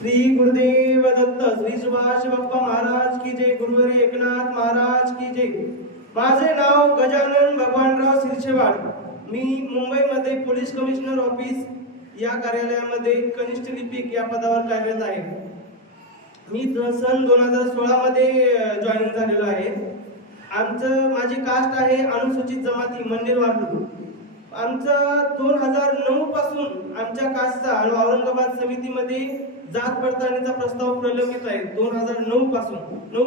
श्री गुरुदेव दत्त, श्री सुभाष बाप्पा महाराज की जय, गुरुहरी एकनाथ महाराज की जय। माझे नाव गजानन भगवानराव सिरछेवाड। मी मुंबईमध्ये पोलीस कमिशनर ऑफिस या कार्यालयामध्ये कनिष्ठ लिपिक या पदावर कार्यरत आहे। मी सन 2016 मध्ये जॉईनिंग झालेलो आहे। माझी कास्ट आहे अनुसूचित जमाती मन्नेर वारलू। आमचा 2009 पासून आमच्या कास्टचा आणि औरंगाबाद समितीमध्ये जात पडताळणीचा प्रस्ताव प्रलंबित आहे। 2009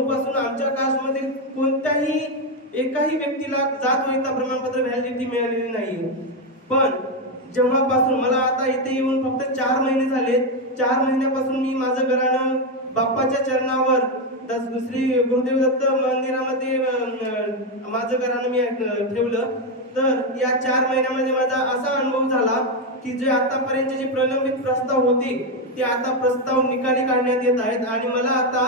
पासून आमच्या कास्टमध्ये कोणत्याही एकाही व्यक्तीला जात वैधता प्रमाणपत्र व्हॅलिडिटी मिळालेली नाही। पण जेव्हापासून मला आता इथे येऊन फक्त 4 महिने झाले, 4 महिन्यापासून मी माझं घराणं बाप्पाच्या चरणावर श्री गुरुदेव दत्त मंदिरामध्ये माझं घराणं मी ठेवलं। तर या 4 महिन्यामध्ये माझा असा अनुभव झाला की जे आतापर्यंत जे प्रलंबित प्रस्ताव होते ते आता प्रस्ताव निकाली काढण्यात येत आहेत आणि मला आता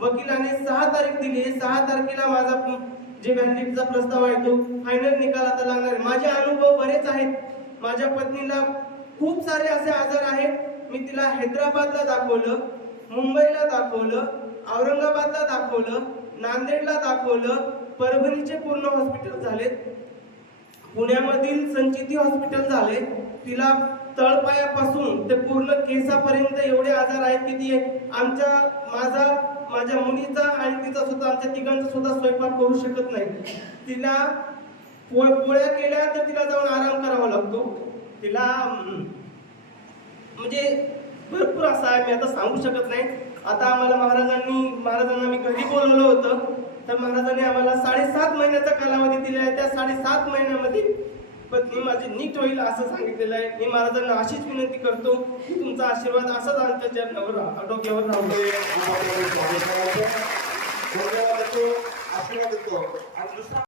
वकिलाने 6 तारीख दिली। 6 तारखेला माझा जे व्हॅलिडिटीचा प्रस्ताव आहे तो फायनल निकाल आता लागणार आहे। माझे अनुभव बरेच आहेत। माझ्या पत्नीला खूप सारे असे आजार आहेत। मी तिला हैदराबादला दाखवलं, मुंबईला दाखवलं, औरंगाबादला दाखवलं, नांदेडला दाखवलं, परभणीचे पूर्ण हॉस्पिटल झालेत, पुण्यामधील संचिती हॉस्पिटल झाले। तिला तळपायापासून ते पूर्ण केसापर्यंत एवढे आजार आहेत की ती माझ्या मुलीचा आणि तिचा सुद्धा आमच्या तिघांचा सुद्धा स्वयंपाक करू शकत नाही। तिला पोळ्या केल्या तर तिला जाऊन आराम करावा लागतो। तिला म्हणजे भरपूर असं आहे, मी आता सांगू शकत नाही। आता आम्हाला महाराजांना मी घरी बोलवलं होतं, तर महाराजांनी आम्हाला 7.5 महिन्याचा कालावधी दिला आहे। त्या 7.5 महिन्यामध्ये पत्नी माझी नीट होईल असं सांगितलेलं आहे। मी महाराजांना अशीच विनंती करतो की तुमचा आशीर्वाद असाच आमच्या चरणावर डोक्यावर राहू दे।